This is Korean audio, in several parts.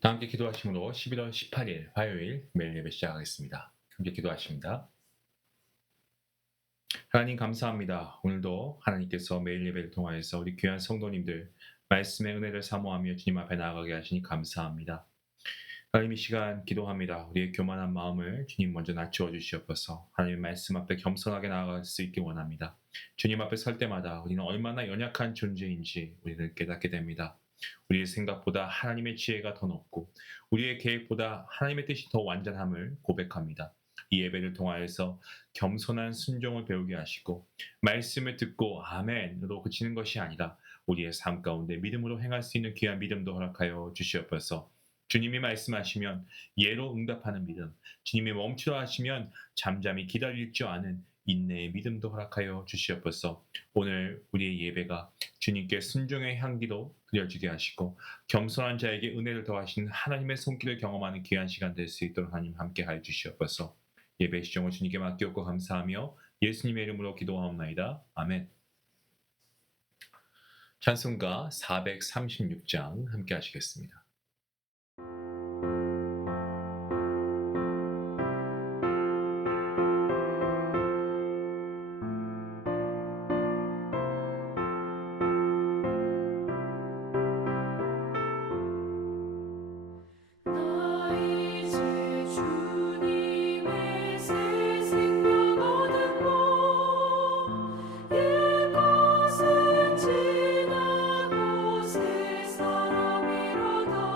다 함께 기도하심으로 11월 18일 화요일 매일 예배 시작하겠습니다. 함께 기도하십니다. 하나님 감사합니다. 오늘도 하나님께서 매일 예배를 통하여서 우리 귀한 성도님들 말씀의 은혜를 사모하며 주님 앞에 나아가게 하시니 감사합니다. 하나님 이 시간 기도합니다. 우리의 교만한 마음을 주님 먼저 낮추어 주시옵소서. 하나님의 말씀 앞에 겸손하게 나아갈 수 있기 원합니다. 주님 앞에 설 때마다 우리는 얼마나 연약한 존재인지 우리를 깨닫게 됩니다. 우리의 생각보다 하나님의 지혜가 더 높고 우리의 계획보다 하나님의 뜻이 더 완전함을 고백합니다. 이 예배를 통하여서 겸손한 순종을 배우게 하시고 말씀을 듣고 아멘으로 그치는 것이 아니라 우리의 삶 가운데 믿음으로 행할 수 있는 귀한 믿음도 허락하여 주시옵소서. 주님이 말씀하시면 예로 응답하는 믿음, 주님이 멈추라 하시면 잠잠히 기다릴 줄 아는 인내의 믿음도 허락하여 주시옵소서. 오늘 우리의 예배가 주님께 순종의 향기도 드려지게 하시고 겸손한 자에게 은혜를 더하시는 하나님의 손길을 경험하는 귀한 시간 될 수 있도록 하나님 함께하여 주시옵소서. 예배 시정을 주님께 맡기옵고 감사하며 예수님의 이름으로 기도하옵나이다. 아멘. 찬송가 436장 함께 하시겠습니다. 나 이제 주님의 새 생명 얻었고 옛것은 지나고 새 사람이로다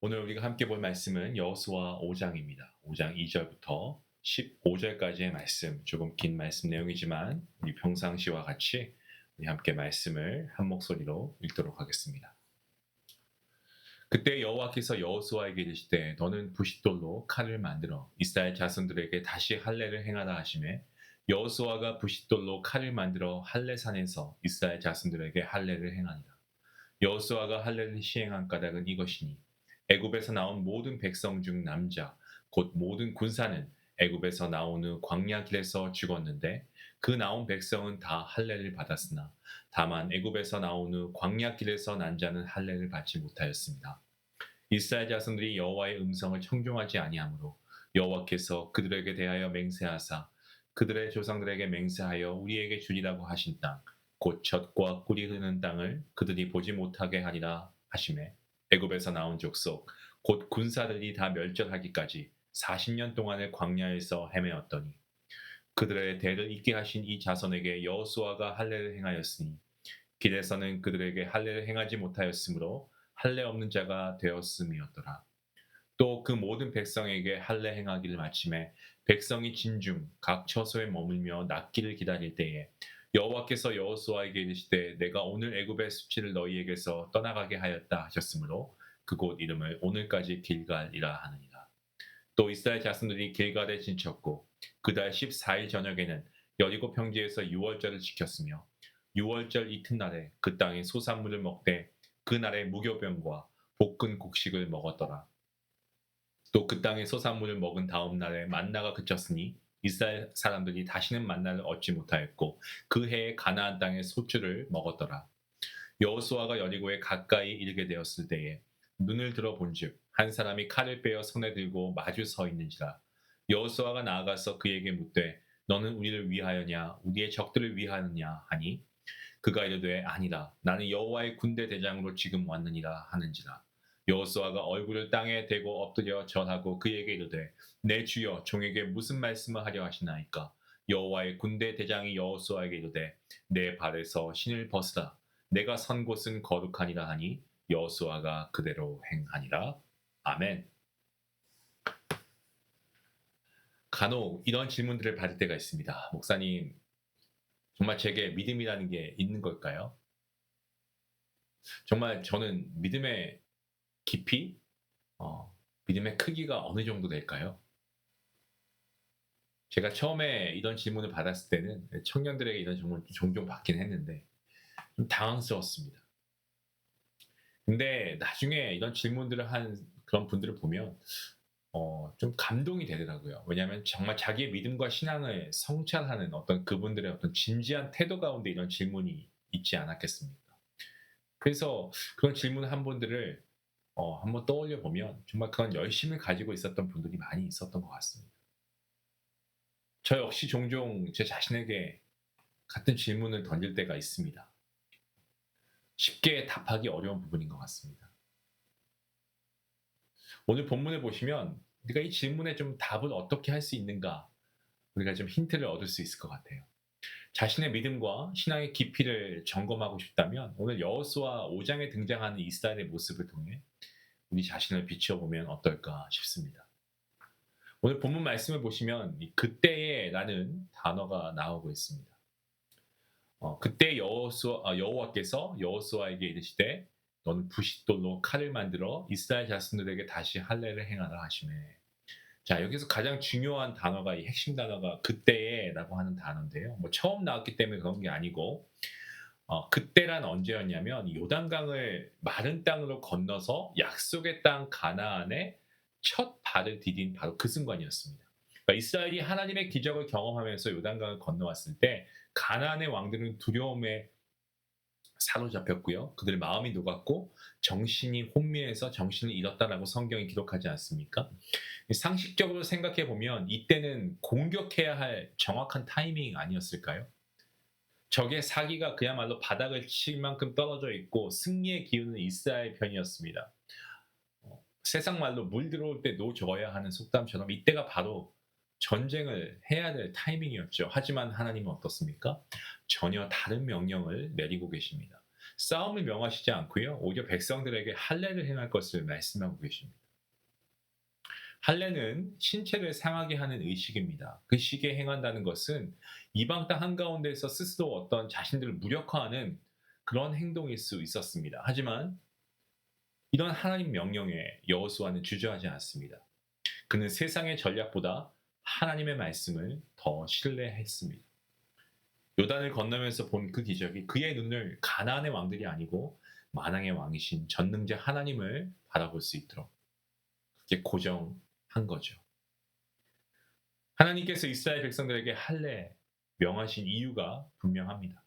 오늘 우리가 함께 볼 말씀은 여호수아 5장입니다. 5장 2절부터 15절까지의 말씀, 조금 긴 말씀 내용이지만 우리 평상시와 같이 우리 함께 말씀을 한 목소리로 읽도록 하겠습니다. 그때 여호와께서 여호수아에게 이르시되 너는 부싯돌로 칼을 만들어 이스라엘 자손들에게 다시 할례를 행하라 하시매 여호수아가 부싯돌로 칼을 만들어 할례산에서 이스라엘 자손들에게 할례를 행하니라. 여호수아가 할례를 시행한 까닭은 이것이니 애굽에서 나온 모든 백성 중 남자 곧 모든 군사는 애굽에서 나온 후 광야 길에서 죽었는데 그 나온 백성은 다 할례를 받았으나 다만 애굽에서 나온 후 광야 길에서 난 자는 할례를 받지 못하였습니다. 이스라엘 자손들이 여호와의 음성을 청종하지 아니하므로 여호와께서 그들에게 대하여 맹세하사 그들의 조상들에게 맹세하여 우리에게 주리라고 하신 땅 곧 젖과 꿀이 흐르는 땅을 그들이 보지 못하게 하리라 하시매 애굽에서 나온 족속 곧 군사들이 다 멸절하기까지 40년 동안의 광야에서 헤매었더니 그들의 대를 잇게 하신 이 자손에게 여호수아가 할례를 행하였으니 길에서는 그들에게 할례를 행하지 못하였으므로 할례 없는 자가 되었음이었더라. 또 그 모든 백성에게 할례 행하기를 마침에 백성이 진중 각 처소에 머물며 낫기를 기다릴 때에 여호와께서 여호수아에게 이르시되 내가 오늘 애굽의 수치를 너희에게서 떠나가게 하였다 하셨으므로 그곳 이름을 오늘까지 길갈이라 하느니라. 또 이스라엘 자손들이 길갈에 진쳤고 그달 14일 저녁에는 여리고 평지에서 유월절을 지켰으며 유월절 이튿날에 그 땅의 소산물을 먹되 그날에 무교병과 볶은 곡식을 먹었더라. 또 그 땅의 소산물을 먹은 다음 날에 만나가 그쳤으니 이스라엘 사람들이 다시는 만나를 얻지 못하였고 그 해에 가나안 땅의 소출을 먹었더라. 여호수아가 여리고에 가까이 이르게 되었을 때에 눈을 들어 본즉 한 사람이 칼을 빼어 손에 들고 마주 서 있는지라. 여호수아가 나아가서 그에게 묻되 너는 우리를 위하여냐 우리의 적들을 위하느냐 하니 그가 이르되 아니라 나는 여호와의 군대 대장으로 지금 왔느니라 하는지라. 여호수아가 얼굴을 땅에 대고 엎드려 절하고 그에게 이르되 내 주여 종에게 무슨 말씀을 하려 하시나이까. 여호와의 군대 대장이 여호수아에게 이르되 내 발에서 신을 벗으라 내가 선 곳은 거룩하니라 하니 여호수아가 그대로 행하니라. 아멘. 간혹 이런 질문들을 받을 때가 있습니다. 목사님, 정말 제게 믿음이라는 게 있는 걸까요? 정말 저는 믿음의 깊이, 믿음의 크기가 어느 정도 될까요? 제가 처음에 이런 질문을 받았을 때는 청년들에게 이런 질문을 종종 받긴 했는데 좀 당황스러웠습니다. 근데 나중에 이런 질문들을 한 그런 분들을 보면 좀 감동이 되더라고요. 왜냐하면 정말 자기의 믿음과 신앙을 성찰하는 어떤 그분들의 어떤 진지한 태도 가운데 이런 질문이 있지 않았겠습니까? 그래서 그런 질문 한 분들을 한번 떠올려 보면 정말 그런 열심을 가지고 있었던 분들이 많이 있었던 것 같습니다. 저 역시 종종 제 자신에게 같은 질문을 던질 때가 있습니다. 쉽게 답하기 어려운 부분인 것 같습니다. 오늘 본문을 보시면 우리가 이 질문에 좀 답을 어떻게 할 수 있는가 우리가 좀 힌트를 얻을 수 있을 것 같아요. 자신의 믿음과 신앙의 깊이를 점검하고 싶다면 오늘 여호수아 5장에 등장하는 이스라엘의 모습을 통해 우리 자신을 비춰보면 어떨까 싶습니다. 오늘 본문 말씀을 보시면 이 그때에라는 단어가 나오고 있습니다. 그때 여호와께서 여호수아에게 이르시되 너는 부싯돌로 칼을 만들어 이스라엘 자손들에게 다시 할례를 행하라 하시매. 자, 여기서 가장 중요한 단어가 이 핵심 단어가 그때에라고 하는 단어인데요. 뭐 처음 나왔기 때문에 그런 게 아니고 그때란 언제였냐면 요단강을 마른 땅으로 건너서 약속의 땅 가나안에 첫 발을 디딘 바로 그 순간이었습니다. 그러니까 이스라엘이 하나님의 기적을 경험하면서 요단강을 건너왔을 때 가나안의 왕들은 두려움에 사로잡혔고요. 그들의 마음이 녹았고 정신이 혼미해서 정신을 잃었다라고 성경이 기록하지 않습니까? 상식적으로 생각해 보면 이때는 공격해야 할 정확한 타이밍이 아니었을까요? 적의 사기가 그야말로 바닥을 칠 만큼 떨어져 있고 승리의 기운은 이스라엘 편이었습니다. 세상 말로 물 들어올 때 노 저어야 하는 속담처럼 이때가 바로 전쟁을 해야 될 타이밍이었죠. 하지만 하나님은 어떻습니까? 전혀 다른 명령을 내리고 계십니다. 싸움을 명하시지 않고요. 오히려 백성들에게 할례를 행할 것을 말씀하고 계십니다. 할례는 신체를 상하게 하는 의식입니다. 그 시기에 행한다는 것은 이방 땅 한가운데에서 스스로 어떤 자신들을 무력화하는 그런 행동일 수 있었습니다. 하지만 이런 하나님 명령에 여호수아는 주저하지 않습니다. 그는 세상의 전략보다 하나님의 말씀을 더 신뢰했습니다. 요단을 건너면서 본 그 기적이 그의 눈을 가나안의 왕들이 아니고 만왕의 왕이신 전능자 하나님을 바라볼 수 있도록 그렇게 고정한 거죠. 하나님께서 이스라엘 백성들에게 할례 명하신 이유가 분명합니다.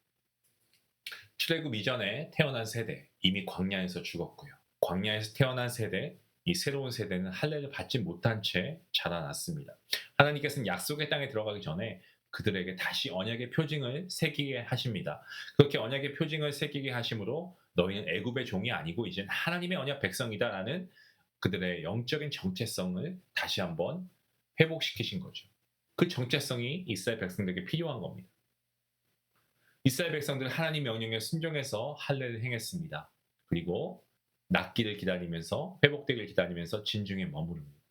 출애굽 이전에 태어난 세대 이미 광야에서 죽었고요. 광야에서 태어난 세대 이 새로운 세대는 할례를 받지 못한 채 자라났습니다. 하나님께서는 약속의 땅에 들어가기 전에 그들에게 다시 언약의 표징을 새기게 하십니다. 그렇게 언약의 표징을 새기게 하심으로 너희는 애굽의 종이 아니고 이젠 하나님의 언약 백성이다라는 그들의 영적인 정체성을 다시 한번 회복시키신 거죠. 그 정체성이 이스라엘 백성들에게 필요한 겁니다. 이스라엘 백성들은 하나님 명령에 순종해서 할례를 행했습니다. 그리고 낫기를 기다리면서 회복되기를 기다리면서 진중에 머무릅니다.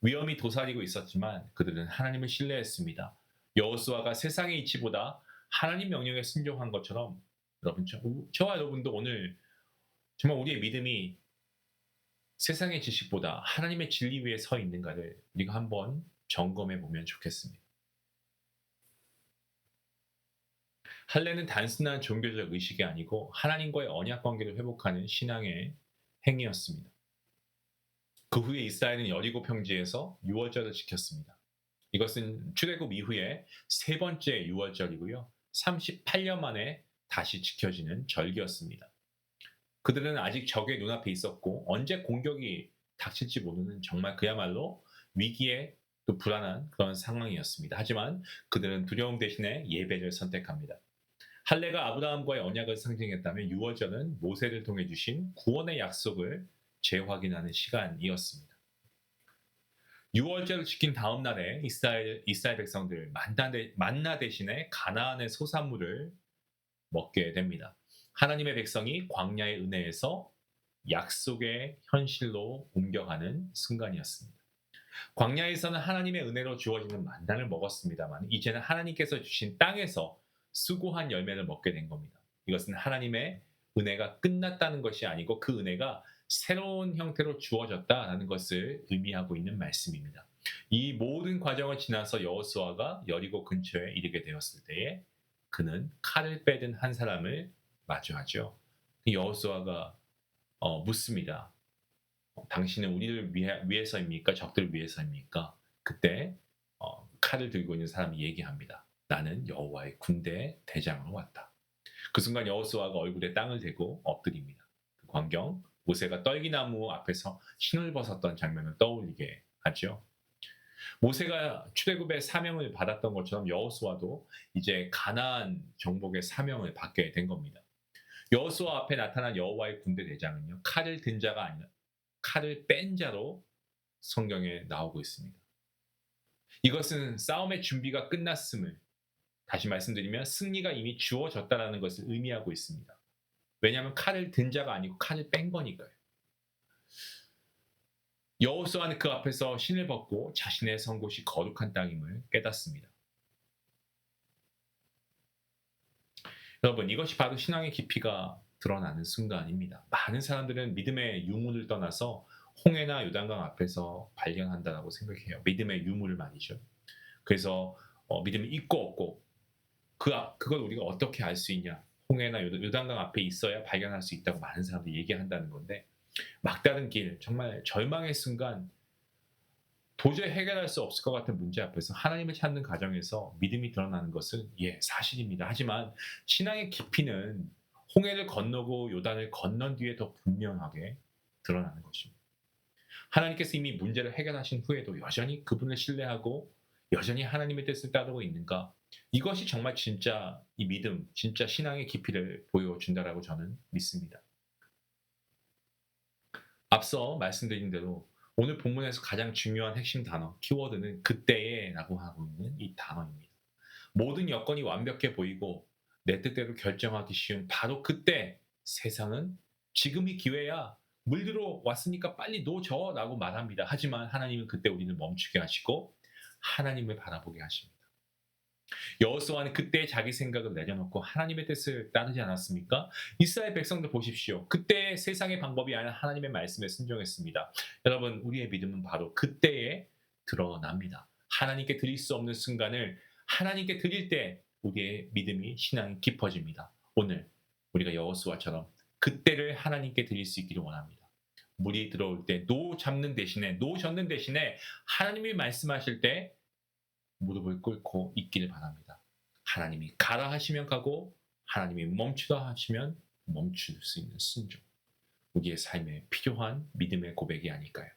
위험이 도사리고 있었지만 그들은 하나님을 신뢰했습니다. 여호수아가 세상의 이치보다 하나님 명령에 순종한 것처럼 여러분 저와 여러분도 오늘 정말 우리의 믿음이 세상의 지식보다 하나님의 진리 위에 서 있는가를 우리가 한번 점검해 보면 좋겠습니다. 할례는 단순한 종교적 의식이 아니고 하나님과의 언약 관계를 회복하는 신앙의 행위였습니다. 그 후에 이스라엘은 여리고 평지에서 유월절을 지켰습니다. 이것은 출애굽 이후에 세 번째 유월절이고요. 38년 만에 다시 지켜지는 절기였습니다. 그들은 아직 적의 눈앞에 있었고 언제 공격이 닥칠지 모르는 정말 그야말로 위기에 또 불안한 그런 상황이었습니다. 하지만 그들은 두려움 대신에 예배를 선택합니다. 할례가 아브라함과의 언약을 상징했다면 유월절은 모세를 통해 주신 구원의 약속을 재확인하는 시간이었습니다. 유월절을 지킨 다음 날에 이스라엘 백성들 만나 대신에 가나안의 소산물을 먹게 됩니다. 하나님의 백성이 광야의 은혜에서 약속의 현실로 옮겨가는 순간이었습니다. 광야에서는 하나님의 은혜로 주어지는 만나를 먹었습니다만 이제는 하나님께서 주신 땅에서 수고한 열매를 먹게 된 겁니다. 이것은 하나님의 은혜가 끝났다는 것이 아니고 그 은혜가 새로운 형태로 주어졌다라는 것을 의미하고 있는 말씀입니다. 이 모든 과정을 지나서 여호수아가 여리고 근처에 이르게 되었을 때에 그는 칼을 빼든 한 사람을 마주하죠. 여호수아가 묻습니다. 당신은 우리를 위해서입니까? 적들을 위해서입니까? 그때 칼을 들고 있는 사람이 얘기합니다. 나는 여호와의 군대 대장으로 왔다. 그 순간 여호수아가 얼굴에 땅을 대고 엎드립니다. 그 광경 모세가 떨기나무 앞에서 신을 벗었던 장면을 떠올리게 하죠. 모세가 출애굽의 사명을 받았던 것처럼 여호수아도 이제 가나안 정복의 사명을 받게 된 겁니다. 여호수아 앞에 나타난 여호와의 군대 대장은요. 칼을 든 자가 아니라 칼을 뺀 자로 성경에 나오고 있습니다. 이것은 싸움의 준비가 끝났음을 다시 말씀드리면 승리가 이미 주어졌다는 것을 의미하고 있습니다. 왜냐하면 칼을 든 자가 아니고 칼을 뺀 거니까요. 여호수아는 그 앞에서 신을 벗고 자신의 선 곳이 거룩한 땅임을 깨닫습니다. 여러분 이것이 바로 신앙의 깊이가 드러나는 순간입니다. 많은 사람들은 믿음의 유물을 떠나서 홍해나 요단강 앞에서 발견한다고 생각해요. 믿음의 유물을 말이죠. 그래서 믿음이 있고 없고 그걸 우리가 어떻게 알 수 있냐? 홍해나 요단강 앞에 있어야 발견할 수 있다고 많은 사람들이 얘기한다는 건데 막다른 길, 정말 절망의 순간 도저히 해결할 수 없을 것 같은 문제 앞에서 하나님을 찾는 과정에서 믿음이 드러나는 것은 사실입니다. 하지만 신앙의 깊이는 홍해를 건너고 요단을 건넌 뒤에 더 분명하게 드러나는 것입니다. 하나님께서 이미 문제를 해결하신 후에도 여전히 그분을 신뢰하고 여전히 하나님의 뜻을 따르고 있는가? 이것이 정말 진짜 이 믿음, 진짜 신앙의 깊이를 보여준다라고 저는 믿습니다. 앞서 말씀드린 대로 오늘 본문에서 가장 중요한 핵심 단어, 키워드는 그때에라고 하고 있는 이 단어입니다. 모든 여건이 완벽해 보이고 내 뜻대로 결정하기 쉬운 바로 그때 세상은 지금이 기회야. 물들어 왔으니까 빨리 놓쳐 라고 말합니다. 하지만 하나님은 그때 우리를 멈추게 하시고 하나님을 바라보게 하십니다. 여호수아는 그때 자기 생각을 내려놓고 하나님의 뜻을 따르지 않았습니까? 이스라엘 백성들 보십시오. 그때 세상의 방법이 아니라 하나님의 말씀에 순종했습니다. 여러분, 우리의 믿음은 바로 그때에 드러납니다. 하나님께 드릴 수 없는 순간을 하나님께 드릴 때 우리의 믿음이 신앙이 깊어집니다. 오늘 우리가 여호수아처럼 그때를 하나님께 드릴 수 있기를 원합니다. 물이 들어올 때 노 젓는 대신에 하나님이 말씀하실 때 무릎을 꿇고 있기를 바랍니다. 하나님이 가라 하시면 가고 하나님이 멈추라 하시면 멈출 수 있는 순종. 우리의 삶에 필요한 믿음의 고백이 아닐까요?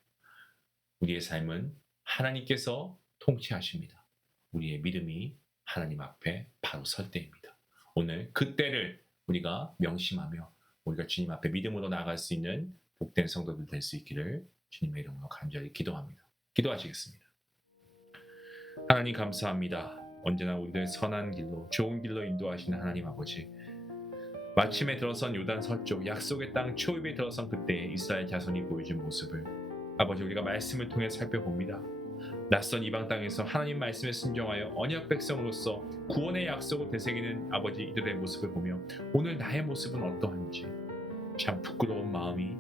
우리의 삶은 하나님께서 통치하십니다. 우리의 믿음이 하나님 앞에 바로 설 때입니다. 오늘 그때를 우리가 명심하며 우리가 주님 앞에 믿음으로 나아갈 수 있는 복된 성도들 될 수 있기를 주님의 이름으로 간절히 기도합니다. 기도하시겠습니다. 하나님 감사합니다. 언제나 우리를 선한 길로 좋은 길로 인도하시는 하나님 아버지, 마침에 들어선 요단 서쪽 약속의 땅 초입에 들어선 그때의 이스라엘 자손이 보여준 모습을 아버지 우리가 말씀을 통해 살펴봅니다. 낯선 이방 땅에서 하나님 말씀에 순종하여 언약 백성으로서 구원의 약속을 되새기는 아버지 이들의 모습을 보며 오늘 나의 모습은 어떠한지 참 부끄러운 마음이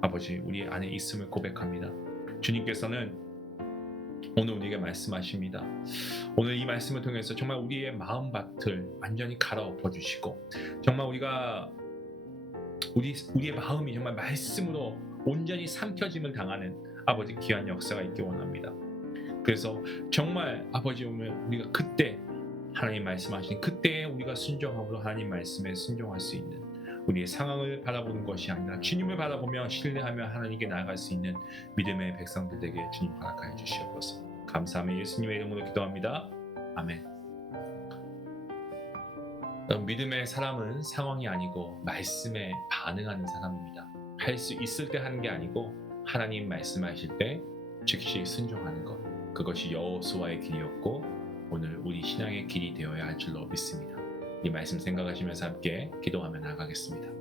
아버지 우리 안에 있음을 고백합니다. 주님께서는 오늘 우리에게 말씀하십니다. 오늘 이 말씀을 통해서 정말 우리의 마음밭을 완전히 갈아엎어 주시고 정말 우리의 마음이 정말 말씀으로 온전히 삼켜짐을 당하는 아버지 귀한 역사가 있기 원합니다. 그래서 정말 아버지 오늘 우리가 그때 하나님 말씀하신 그때에 우리가 순종함으로 하나님 말씀에 순종할 수 있는 우리의 상황을 바라보는 것이 아니라 주님을 바라보며 신뢰하며 하나님께 나아갈 수 있는 믿음의 백성들에게 주님 허락하여 주시옵소서. 감사하며 예수님의 이름으로 기도합니다. 아멘. 믿음의 사람은 상황이 아니고 말씀에 반응하는 사람입니다. 할 수 있을 때 하는 게 아니고 하나님 말씀하실 때 즉시 순종하는 것, 그것이 여호수아의 길이었고 오늘 우리 신앙의 길이 되어야 할 줄로 믿습니다. 이 말씀 생각하시면서 함께 기도하며 나아가겠습니다.